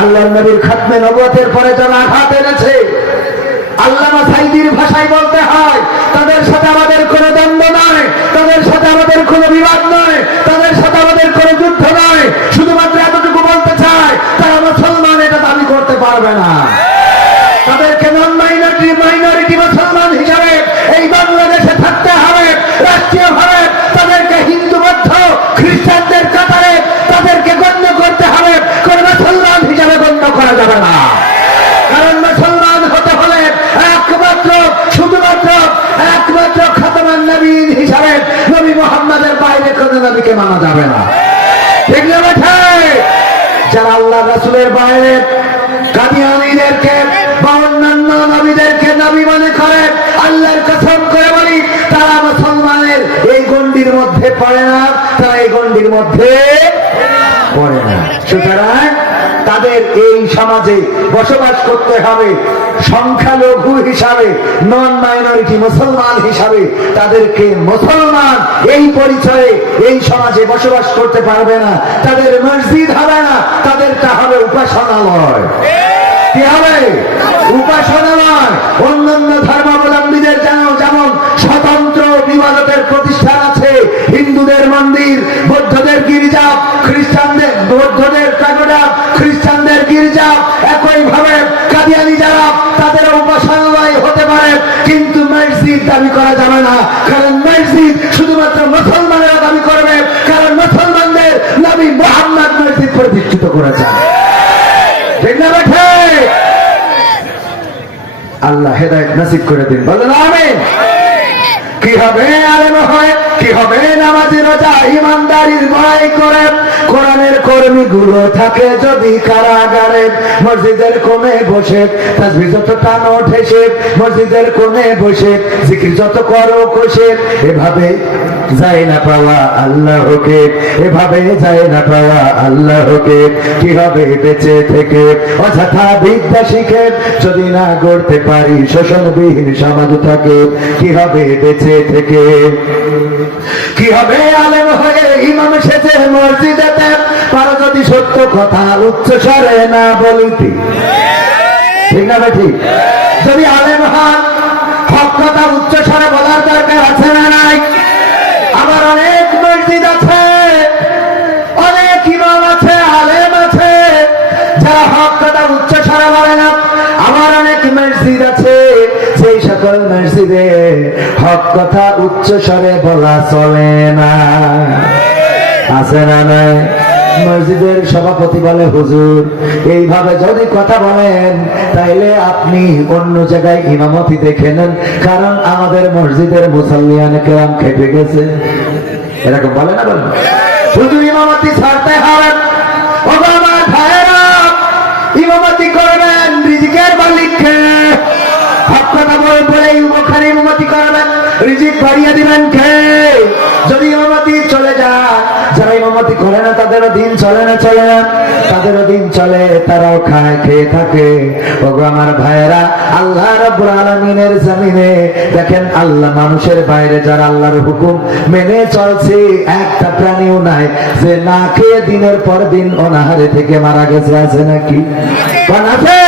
আল্লাহর নবীর খাতমে নবুয়তের পরে যারা আঘাত এনেছে, আল্লামা সাঈদীর ভাষায় বলতে হয়, তাদের সাথে আমাদের কোনো দ্বন্দ্ব নয়, তাদের সাথে আমাদের কোনো বিবাদ নয়, তাদের সাথে আমাদের কোনো যুদ্ধ নয়, শুধুমাত্র এতটুকু বলতে চায় তারা মুসলমান এটা দাবি করতে পারবে না। তাদেরকে নন মাইনরিটি মুসলমান হিসাবে এই বাংলাদেশে থাকতে হবে, রাষ্ট্রীয়ভাবে তাদেরকে হিন্দু বৌদ্ধ খ্রিস্টানদের কাতারে তাদেরকে গণ্য করতে হবে, কোন মুসলমান হিসাবে গণ্য করা যাবে না। কারণ মুসলমান হতে হলে একমাত্র খাতামান নবী হিসাবে নবী মুহাম্মাদের বাইরে কোন নবীকে মানা যাবে না। ঠিক না বেঠে? যারা আল্লাহ রাসূলের বাইরে কাদিয়ানীদেরকে বা অন্যান্য নবীদেরকে নবী মনে করে, আল্লাহর কসম করে বলি তারা মুসলমানের এই গণ্ডির মধ্যে পড়ে না, তারা এই গণ্ডির মধ্যে পড়ে না। সুতরাং তাদের এই সমাজে বসবাস করতে হবে সংখ্যালঘু হিসাবে, নন মাইনরিটি মুসলমান হিসাবে। তাদেরকে মুসলমান এই পরিচয়ে এই সমাজে বসবাস করতে পারবে না। তাদের মসজিদ হবে না, তাদেরটা হবে উপাসনালয়। কি হবে? উপাসনালয়। অন্যান্য ধর্মাবলম্বীদের যেমন স্বতন্ত্র ইবাদতের প্রতিষ্ঠান আছে, হিন্দুদের মন্দির, বৌদ্ধদের গির্জা, খ্রিস্টানদের বৌদ্ধদের প্যাগোডা, খ্রিস্টানদের গির্জা, একইভাবে কাদিয়ানী যারা তাদেরও উপাসনালয় হতে পারে, কিন্তু মসজিদ দাবি করা যাবে না। কারণ মসজিদ শুধুমাত্র মুসলমানেরা দাবি করবে, কারণ মুসলমানদের নবী মুহাম্মদ মসজিদ প্রতিষ্ঠিত করেছেন। ঠিক না বেঠে? আল্লাহ হেদায়েত নসিব করে দিন, বলেন আমিন। কি হবে আলেম হয়, কি হবে নামাজি রোজা ইমানদারির ভয় করে, কোরআনের কর্মীগুলো থাকে যদি কারাগারে, মসজিদের কোণে বসে তাসবিহ যত টানো ঠেসে, মসজিদের কোণে বসে জিকির যত করো কষে, এভাবে যায় না পাওয়া আল্লাহকে, এভাবে যায় না পাওয়া আল্লাহকে। কি হবে বেঁচে থেকে অযথা বিদ্যা শিখে, যদি না গড়তে পারি শোষণবিহীন সমাজ থাকে। কি হবে বেঁচে থেকে? কি হবে আলেম হয়ে ইমাম সেজে মসজিদেতে, পারো যদি সত্য কথা উচ্চ স্বরে না বলিতে। ঠিক না ভাই? ঠিক। যদি আলেম হন, হক কথা উচ্চ স্বরে বলার দরকার আছে না নাই? আমার অনেক মসজিদ আছে, অনেক ইমাম আছে, আলেম আছে, যারা হক কথা উচ্চ স্বরে বলে না। আমার অনেক মসজিদ আছে, সেই সকল মসজিদে হক কথা উচ্চ স্বরে বলা চলে না। আছে না নাই? মসজিদের সভাপতি বলে, হুজুর এইভাবে যদি কথা বলেন তাইলে আপনি অন্য জায়গায় ইমামতি দেখে নেন, কারণ আমাদের মসজিদের মুসল্লিয়ান কেরাম খেপে গেছে। এরকম বলে না? বলেন শুধু ইমামতি ছাড়তে হবে। ও আমার ভাইয়েরা, ইমামতি করবেন রিজিকের মালিককে, হক কথা বলে ওখানে ইমামতি করবেন, রিজিক বাড়িয়ে দিবেন কে? যদি ইমামতি চলে যায়, যারা ইমামতি করে না তাদেরও দিন চলে না, চলে না, তাদেরও দিন চলে, তারাও খায়, খেয়ে থাকে। ওগো আমার ভাইয়েরা, আল্লাহ রাব্বুল আলামিনের জমিনে দেখেন, আল্লাহ মানুষের বাইরে যারা আল্লাহর হুকুম মেনে চলছে, একটা প্রাণীও নাই যে না খেয়ে দিনের পর দিন অনাহারে থেকে মারা গেছে। আছে নাকি? আছে।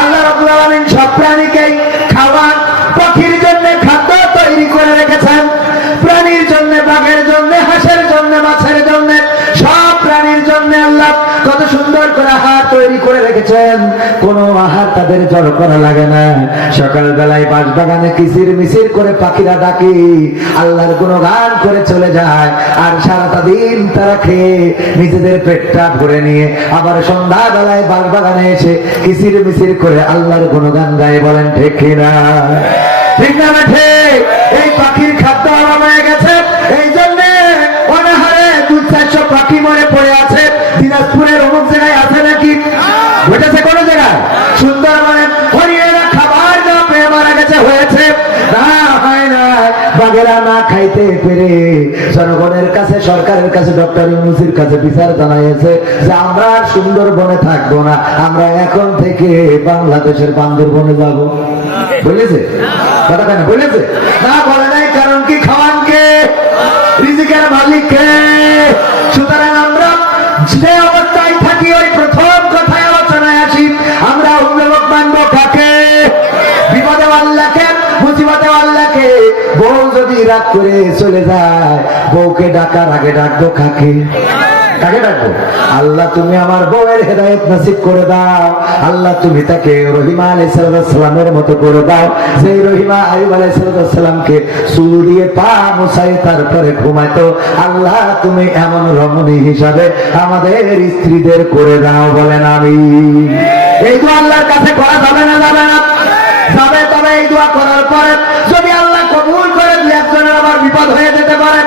আল্লাহ রাব্বুল আলামিন সব প্রাণীকেই খাবার, পাখির জন্য খাদ্য তৈরি করে রেখেছেন, প্রাণীর জন্য, বাঘের জন্য, হাঁসের জন্য, মাছের জন্য, সব প্রাণীর জন্য আল্লাহ কত সুন্দর করে আহার তৈরি করে রেখেছেন। কোনো আহার তাদের জড় করা লাগে না। সকাল বেলায় বাঁশবাগানে কিচির মিচির করে পাখিরা ডাকি, আল্লাহর গুণগান করে চলে যায়, আর সারাটা দিন তারা খেয়ে নিজেদের পেটটা ভরে নিয়ে আবার সন্ধ্যা বেলায় বাঁশবাগানে এসে কিচির মিচির করে আল্লাহর গুণগান গায়ে। বলেন ঠিক কিনা? ঠিক না? ঠিক। এই পাখির খাদ্য অভাব হয়ে গেছে, এই জন্য অনাহারে 200-400 পাখি মরে পড়ে আছে। দিনাজপুরের অমুক জায়গায় আছে নাকি? ঘটেছে কোন জায়গায়? সুন্দরবনে হরিণেরা খাবার না পেয়ে মারা গেছে। হয়েছে না? হয় না। বাঘেরা না খাইতে পেরে জনগণের কাছে, সরকারের কাছে, ডক্টর ইউনূসের কাছে বিচার জানাইছে যে আমরা আর সুন্দরবনে থাকবো না, আমরা এখন থেকে বাংলাদেশের বান্দরবনে যাব। বলেছে কথা কেন? বলেছে না? বলে নাই। কারণ কি? খাওয়ান কে? রিজিকের মালিক কে? সুতরাং আমরা যে অবস্থায় থাকি, ওই প্রথম কথায় আলোচনা চলে যায়, বউকে ডাকার আগে ডাকবো কাকে? কাকে ডাকবো? আল্লাহ তুমি আমার বউয়ের হেদায়েত নসিব করে দাও। আল্লাহ তুমি তাকে রহিমা আলাইহিস সালামের মতো করে দাও, যে রহিমা আইয়ুব আলাইহিস সালামকে চুল দিয়ে পা মুছাই তারপরে ঘুমাইতো। আল্লাহ তুমি এমন রমণী হিসাবে আমাদের স্ত্রীদের করে দাও, বলেন আমিন। এই দোয়া আল্লাহর কাছে করা যাবে না? যাবে না? যাবে। তবে এই দোয়া করার পরে যদি আল্লাহ কবুল করে দুই একজনের আবার বিপদ হয়ে যেতে পারে,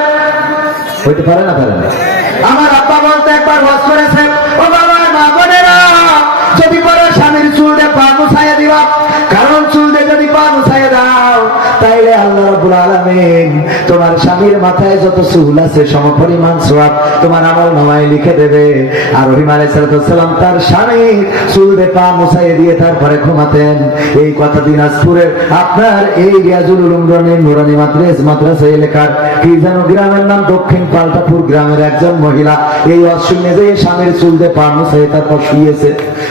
হইতে পারে না? পারে না। আমার আব্বা বলতে একবার ওয়াজ করেছেন, ও বাবা মা বোনেরা, যদি পরে স্বামীর চুল দিয়ে পা মুছাইয়া দিবা, কারণ চুল দিয়ে যদি পা মুছাইয়া দাও তাইলে আল্লাহ রাব্বুল আলামিন তোমার স্বামীর মাথায় যত চুল আছে সমপরিমাণ সওয়াব তোমার আমলনামায় লিখে দেবে। আর রহিম আলাইহিস সালাম তার স্বামীর চুল দিয়ে পা মুছাইয়া দিয়ে তারপরে ঘুমাতেন। এই কথা দিনাজপুরের আপনার এই রিয়াজুল উলুম নুরানি মাদ্রাসা এলাকার কি যেন গ্রামের নাম, দক্ষিণ পাল্টাপুর গ্রামের একজন মহিলা এই অশ্বিনে যে স্বামীর চুল দিয়ে পা মুছাইয়া তারপর শুয়েছে।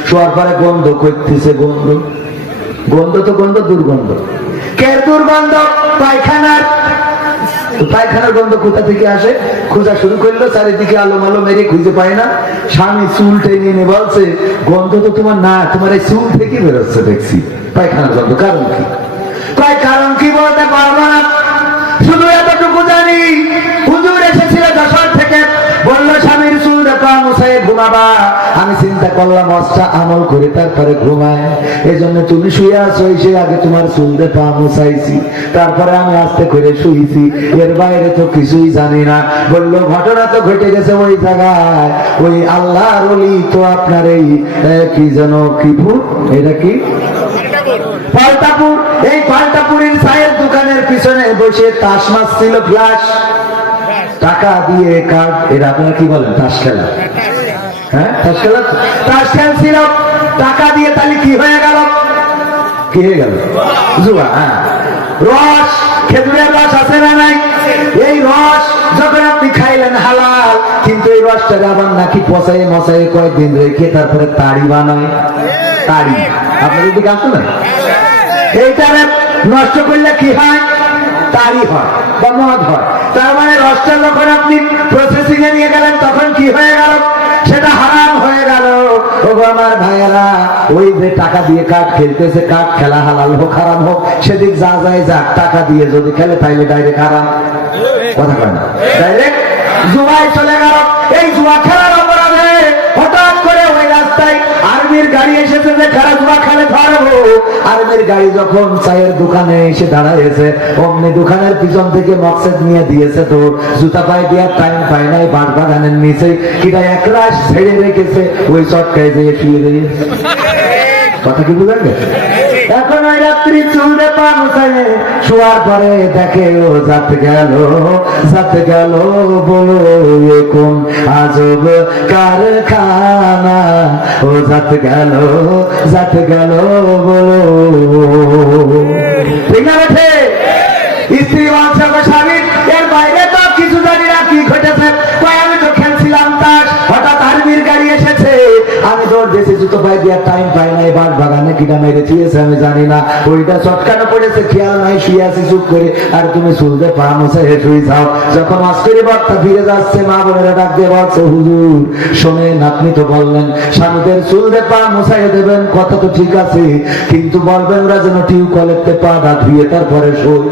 শোয়ার পরে গন্ধ করতেছে, গন্ধ গন্ধ তো গন্ধ, দুর্গন্ধ। কে দুর্গন্ধ? পায়খানার। পায়খানার গন্ধ কোথা থেকে আসে? খোঁজা শুরু করলো, চারিদিকে আলো মালো মেরে খুঁজে পায় না। স্বামী চুল টেনে নিয়ে বলছে, গন্ধ তো তোমার না, তোমার এই চুল থেকে বেরোচ্ছে দেখছি পায়খানার গন্ধ। কারণ কি? কয় কারণ কি বলতে পারবো না, শুধু এতটুকু জানি হুজুর এসেছিল যশোর থেকে, বললো স্বামীর চুল পা মুছাই ঘুমাবা। আমি চিন্তা করলাম অস্ত্রা আমল করে তারপরে ঘুমায়, এই জন্য তুমি শুয়ে আসো, এসে আগে তোমার চুল দিয়ে পা মুছাইছি, তারপরে আমি আস্তে করে শুয়েছি, এর বাইরে তো কিছুই জানি না। বললো ঘটনা তো ঘটে গেছে ওই জায়গায়, ওই আল্লাহর ওলি তো আপনার এই কি যেন কি ফুল, এটা কি পাল্টাপুর, এই পাল্টাপুরের চায়ের দোকানের পিছনে বসে তাস মাছ ছিল, ফ্লাশ টাকা দিয়ে কার্ড, এটা আপনারা কি বলেন? তাস খেলা। হ্যাঁ, তাস খেলা, তাস খেলছিল টাকা দিয়ে। তাহলে কি হয়ে গেল? কি হয়ে গেল? জুয়া। হ্যাঁ, রস, খেজুরের রস আছে না নাই? এই রস যখন আপনি খাইলেন হালাল, কিন্তু এই রসটাকে আবার নাকি পচাই মশাই কয়েকদিন রেখে তারপরে তাড়ি বানায়। তাড়ি আপনাদের দিকে আসতো না? এইটারে নষ্ট করলে কি হয়? তাড়ি হয় বা মদ হয়। তার মানে রসটা যখন আপনি প্রসেসিং এ নিয়ে গেলেন তখন কি হয়ে গেল? সেটা হারাম হয়ে গেল। ওগো আমার ভাইয়েরা, ওই যে টাকা দিয়ে কাঠ খেলতেছে, কাঠ খেলা হালাল হোক হারাম হোক, সেদিক যা যায় যাক, টাকা দিয়ে যদি খেলে তাইলে ডাইরেক্ট হারাম। কথা কয় না? ডাইরেক্ট জুয়ায় চলে গেল। এই জুয়া খেলার অপরাধে হঠাৎ করে ওই রাস্তায় আর্মির গাড়ি এসেছে যে খেলা জুয়া খেলে ধরবো। আর্মির গাড়ি যখন চায়ের দোকানে এসে দাঁড়াইছে, অমনি দোকানের পিছন থেকে মকসেদ নিয়ে দিয়েছে, তো জুতা পায়ে দেওয়ার টাইম পায় নাই, বাঁশ বাগানের নিচে কিটা একরাশ ছেড়ে রেখেছে, ওই চটকায় দিয়ে শুয়ে দিয়েছে। কথা কি বুঝলেন? এখন ওই রাত্রি চুলে পা মুছাইয়ে শোয়ার পরে দেখে ও জাত গেল, জাত গেল, বলো কোন আজব কারখানা, ও জাত গেল, জাত গেল, বলো। ঠিক না বেঠে? স্ত্রী বলছে স্বামী, এর বাইরে তো কিছু জানি না কি ঘটেছে। আমি তো খেলছিলাম তাস, হঠাৎ আর্মির গাড়ি এসেছে, আমি দৌড় দিয়েছি, জুতো পায়ে দেওয়ার টাইম পাই নাই, বাঁশ বাগানে কিনা মেরে দিয়েছে আমি জানি না, ওইটা চটকানো পড়েছে, খেয়াল নাই, শুয়ে আছি চুপ করে। আর তুমি চুলতে পা মুছে শুয়ে যাও। যখন অস্ত্রের বার্তা ফিরে যাচ্ছে, মা বোনেরা ডাক দিয়ে বলছে, হুজুর শোনেন, আপনি তো বললেন স্বামীদের চুলতে পা মুছাই দেবেন, কথা তো ঠিক আছে, কিন্তু বলবেন ওরা যেন টিউবওয়েলের পাটা ধুয়ে তারপরে শোয়।